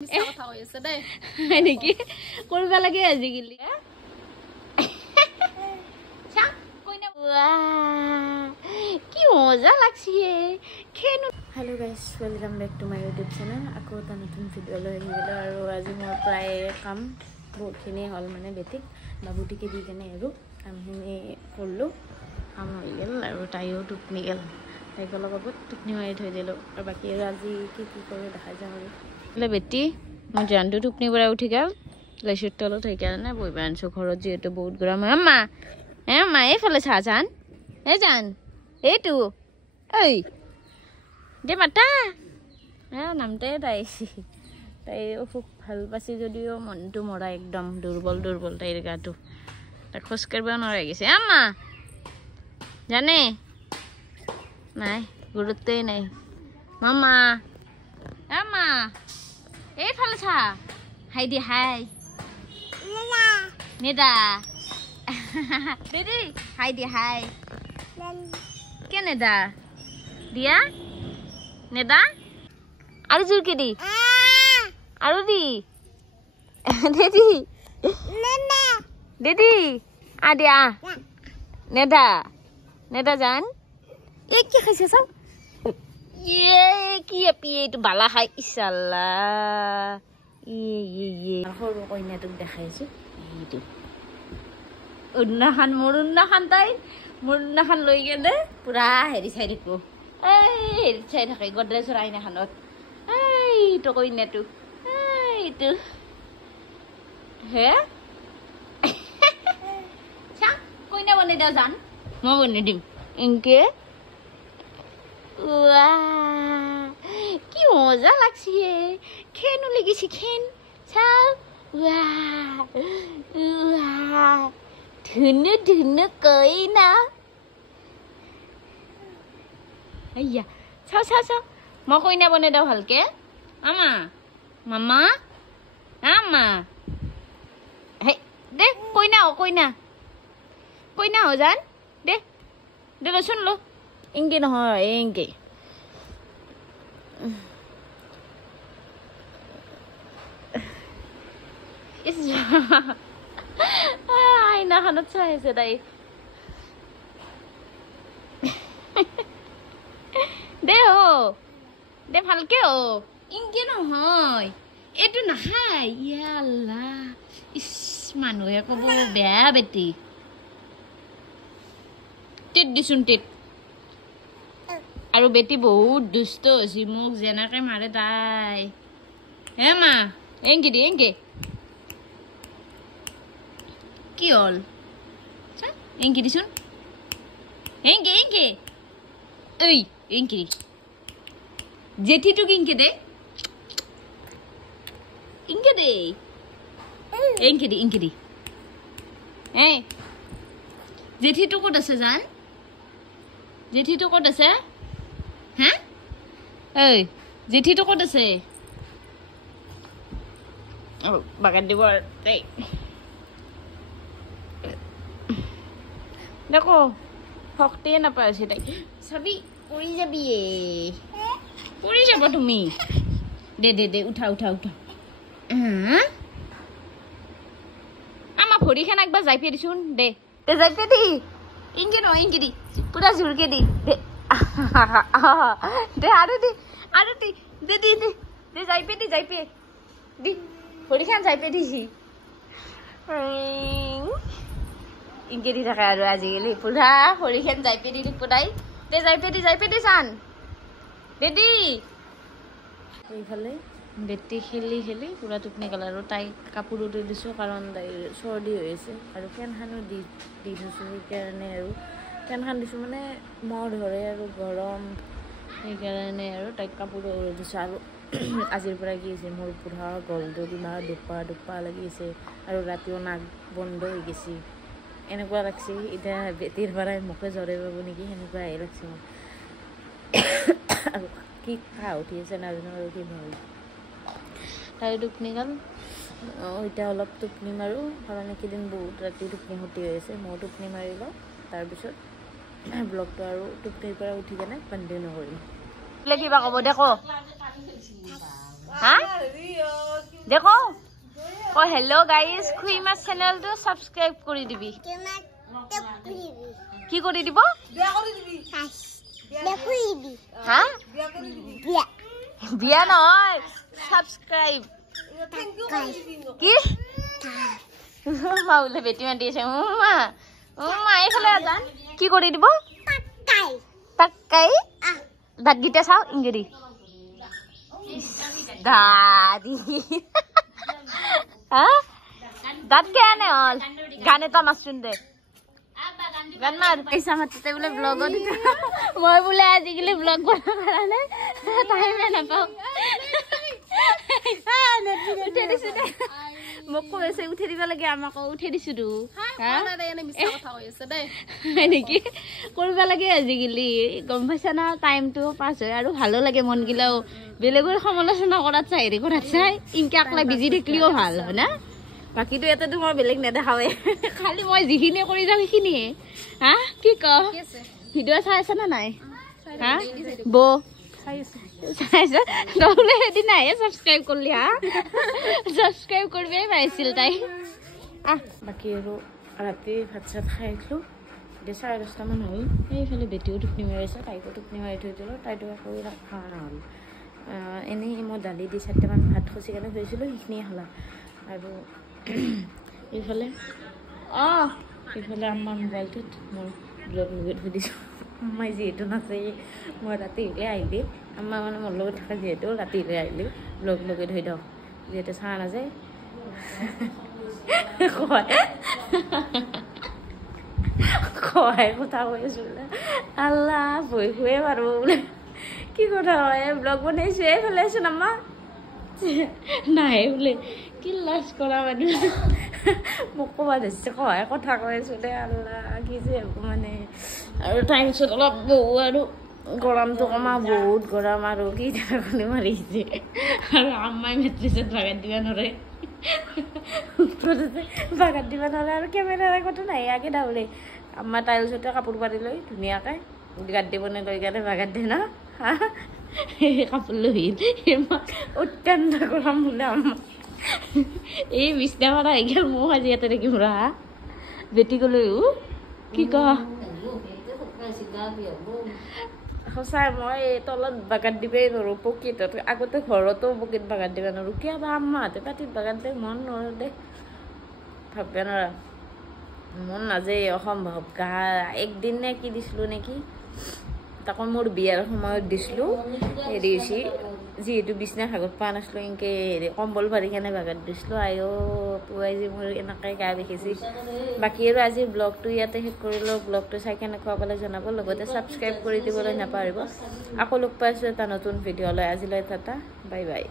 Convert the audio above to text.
মিছা কথা কৈ আছে দেই নেকি কৰিব লাগে আজিকালি কি মজা লাগছে hello' guys welcome back to my YouTube channel আকৌ এটা নতুন ভিডিঅ' লৈ আহিলোঁ আৰু আজি মোৰ প্ৰায় কাম বহুতখিনি হ'ল মানে বেটিক বাবুটিকে দি কেনে আৰু কামখিনি কৰিলোঁ কাম হৈ গ'ল আৰু তাইও টোপনি গ'ল তাইক অলপ আগত টোপনি মাৰি থৈ দিলোঁ আৰু বাকী আৰু আজি কি কৰোঁ দেখা যাম আৰু বোলে বেটি মোৰ জানটো টোপনি পৰা উঠি গ'ল লেচুৰ তলত সেইকাৰণে বহিব আনিছোঁ ঘৰত যিহেতু বহুত গৰম মা এইফালে চা জান জান এইটো ঐ দে মাতা নামতে তাই অসুখ ভাল পাইছে যদিও মনটো মৰা একদম দুৰ্বল তাইৰ গাটো তাই খোজ কাঢ়িব নোৱাৰা গৈছে মা জানে নাই গুৰুত্বই নাই মামা মা এইফালে চা হাই দি হাই নেদা দেদি হাই দি হাই কে নেদা দিয়া নেদা আৰু জোৰকে দি আৰু দি দেদি দিয়া নেদা নেদা জান এই কি খাইছে চাও কি আপি এইটো বালা খাই ইছাল্লা সৰু কইনাটোক দেখাইছো এইটো উন্নাখান তাই মুন্নাখান লৈ গেলে পুৰা হেৰি চাই থাকো হেৰি চাই থাকে গডৰেজৰ আইনাখানত এইটো কইনাটো এইটো হে চা কইনা বনাই দিয়া জান মই বনাই দিম এনকে কি মজা লাগছে খেনো লেগেছে খেন চাও ধুনু কই না আইয়া চাও মই কইনা বনাই দাও ভালকে মামা হে দে কইনা হ জান দে লচোন লো এংকে নহয় এংকে আইনাখনত চাই আছে তাই দে ভালকে ইংকে নহয় এইটো নাখায় ইয়াল্লা ইস মানুহে কব বেয়া বেটি টেট দিচোন টেট আৰু বেটি বহুত দুষ্ট হৈছে মোক যেনেকে মাৰে তাই হে মা এংকে দি এংকে কি হল এংকে দিচোন এংকে ঐ এংকে দি জেঠিটোক ইংকে দে ইংকে দি জেঠিটো ক'ত আছে জান জেঠিটো ক'ত আছে হা ঐ জেঠিটো ক'ত আছে বাগান দিব দেই দেখো শক্তিয়ে নাপায় আছে তাই চাবি পৰি যাব তুমি দে উঠা আমাৰ ভৰিখন একবাৰ যাই পে দিচোন দে যাই পে দি ইংকে দি পুৰা জোৰকে দি দে আৰু দি দে যাই পে দি ভৰিখন যাই পে দিছি ইংকে দি থাকে আৰু আজিকালি পুৰা ভৰিখন যাই পে দি পুৰাই দে যাই পে দি চান দেদি এইফালে বেটি খেলি পুৰা টোপনি গ'ল আৰু তাইক কাপোৰো দি দিছোঁ কাৰণ তাইৰ চৰ্দি হৈ আছে আৰু ফেনখনো দি থৈছোঁ সেইকাৰণে আৰু ফেনখন দিছোঁ মানে মহ ধৰে আৰু গৰম সেইকাৰণে আৰু তাইক কাপোৰো দিছোঁ আৰু আজিৰ পৰা কি হৈছে মোৰ পুৰা গলটো কিবা দুপা লাগি আছে আৰু ৰাতিও নাক বন্ধ হৈ গৈছে এনেকুৱা লাগছে এতিয়া বেটিৰ পৰাই মোকে জ্বৰে পাব নেকি সেনেকুৱাই লাগছে মোৰ আৰু কি কাহ উঠি আছে নাজানো আৰু কি ভাল তাই টোপনি গ'ল এতিয়া অলপ টোপনি মাৰোঁ কাৰণ এইকেইদিন বহুত ৰাতি টোপনি ক্ষতি হৈ আছে মই টোপনি মাৰি লওঁ তাৰপিছত ব্লগটো আৰু টোপনিৰ পৰা উঠি কেনে কণ্টিনিউ কৰিম কিবা ক'ব দে हाँ देखो ओ हेलो गाइस खुइमा चैनल तो सब्सक्राइब करि दिबि की करि दिबो बिया करि दिबि बिया करि दिबि हां बिया बिया নহয় सब्सक्राइब কি মাউলে বেটি মান দিছে উমা উমা এইফালে যান কি কৰি দিব টাক্কাই টাক্কাই দাঁত গিটা চাও ইংগেৰি দাদি হা দাঁত কেনে হল গানে তো মাছুন দে গান মার পইচা মাতিতে বলে ব্লগ দিতে মই বলে আজিকালি ব্লগ বনা পাৰা নাই টাইমে নাপাও উঠে দিছো দে মোক কৈছে উঠে দিব লাগে আমাকো উঠে দিছো দু মিছা কথা কৈ আছে দে নেকি কৰিব লাগে আজিকালি গম পাইছা না টাইমটো পাছ হয় আৰু ভালো লাগে মন গিলাও বেলেগৰ সমালোচনা কৰাত চাই হেৰি কৰাত চাই ইনকে আকলা বিজি থাকিলেও ভাল হয় না বাকিটো এটাতো মই বেলেগ নেদেখাৱে খালি মই যিখিনি কৰি যাওঁ সেইখিনিয়ে হা কি ক ভিডিঅ' চাই আছা না নাই হা বো চাইছা নহ'লে এদিন আহে ছাবস্ক্ৰাইব কৰিলি হা ছাবস্ক্ৰাইব কৰিবই পাইছিল তাই বাকী আৰু ৰাতি ভাত চাত খাই উঠিলোঁ এতিয়া 10:30মান হ'ল এইফালে বেটিও টোপনি মাৰিছে তাইকো টোপনি মাৰি থৈ দিলোঁ তাইতো আকৌ খোৱা নহ'ল এনেই মই দালি দি 4টামান ভাত খচি কেনে থৈছিলোঁ সেইখিনিয়ে খালা আৰু এইফালে এইফালে আমাৰ মোবাইলটোত মোৰ ব্লগ লগাই থৈ দিছোঁ মই যিহেতু নাছে মই ৰাতিলৈ আহিলি আমাৰ মানে মোৰ লগত থকা যিহেতু ৰাতিলৈ আহিলি ব্লগ লগাই থৈ দিওঁ যিহেতু চাহ নাযায় কয় কথা কৈ আছোঁ বোলে আল্লাহ ভয় খুৱে পাৰব বোলে কি কথা হয় ব্লগ বনাইছোঁ এইফালে আছোন আমাৰ নাই বোলে কি লাজ কৰা মানুহ মোক ক'বা ধৰিছে কয় কথা কৈ আছোঁ দে আল্লাহ কি যে মানে আৰু টাইমছত অলপ বহু আৰু গৰমটো কমা বহুত গৰম আৰু কি ঢাকনি মাৰিছে আৰু আম্মাই মেট্ৰিছত বাগান দিব নোৱাৰে বাগান দিব নোৱাৰে আৰু কেমেৰাৰ আগতো নাই আগে ডাউলে আম্মা টাইলছতে কাপোৰ পাৰি লৈ ধুনীয়াকৈ গাত দিবনে লৈ কাৰণে বাগান দিয়ে ন কাপোৰ লৈ অত্যন্ত গৰম বোলে আম্মা এই বিছনা মাৰা আহি গ'ল মোক আজি ইয়াতে দেখিম ৰা বেটি গ'লৈও কি ক সঁচাই মই তলত বাগান দিবই নোৱাৰোঁ পকীত আগতে ঘৰতো পকীত বাগান দিব নোৱাৰোঁ কিবা আম্মাহঁতে পাতিত বাগান দিব মন নোৱাৰোঁ দে ভাববে নোৱাৰা মন নাযায় অসম্ভৱ গা একদিন নে কি দিছিলোঁ নেকি তাকো মোৰ বিয়াৰ সময়ত দিছিলোঁ হেৰি হৈছে যিহেতু বিছনা ভাগত পোৱা নাছিলোঁ এনেকৈ হেৰি কম্বল পাৰি কেনে বাগান দিছিলোঁ আইও পুৱাই যে মোৰ এনেকৈ গা দেখিছে বাকী আৰু আজি ব্লগটো ইয়াতে শেষ কৰিলোঁ ব্লগটো চাই কেনেকুৱা পালে জনাব লগতে ছাবস্ক্ৰাইব কৰি দিবলৈ নাপাহৰিব আকৌ লগ পাইছোঁ এটা নতুন ভিডিঅ' লৈ আজিলৈ টাটা বাই বাই